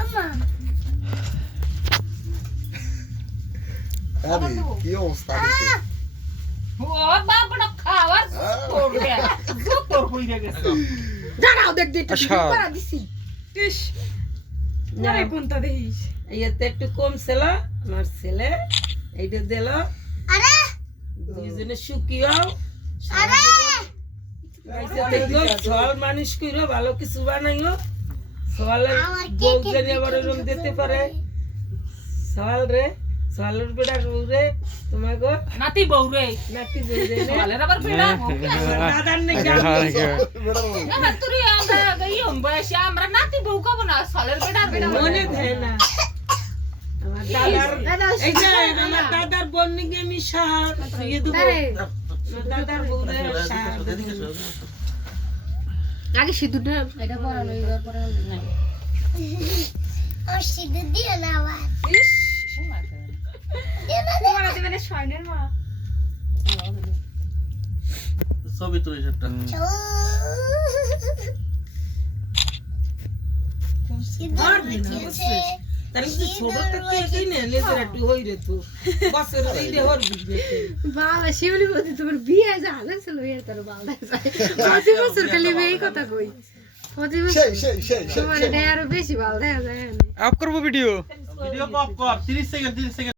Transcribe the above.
আম্মা আরে কি অবস্থা দেখো ও বাবা খাওয়ার তোর গে তোর কইরা গেছে দাঁড়াও দেখ দিতে করা দিছি ইস আরে কোনটা দেখিস এইতে একটু কম ছিল আমার ছেলে এইটা দিল আরে দুইজনে শুকিয়াও আরে আইসা দেখলো ছল মানুষ কইরো ভালো কিছু বানাইও সওয়ালের বউকে আবার এরকম দিতে পারে সওয়াল রে সওয়ালের বেটা রে তোমাকে নাতি বউ রে নাতি বউ রে বলের আবার বেড়া দাদার নে আমার তুই আমরা গইম বয়সে আমরা নাতি বউ কব না সালের বেড়া বেড়া মনে থাকে না আমার দাদার এই যে আমার দাদার বোন নিকে আমি সাহার দিয়ে দেব আমার দাদার বউ রে সাহার আগে সিঁদুরটা এটা পরানো এবার পরানো নাই ও সিঁদুর দিও না আবার ইস তোমার দেবে না শয়নের মা ছবি তুলিস একটা আর দিন অবশ্যই তার কি ছোট থেকে কি না লেজার একটু হই রে তো বছর এই দে হর দিবে বাবা শিউলি বলতে তোমার বিয়ে জানা ছিল এর তোর বাবা যায় বছর খালি এই কথা কই সেই তোমার এটা আরো বেশি ভালো দেখা যায় আপ করবো ভিডিও ভিডিও পপ কর 30 সেকেন্ড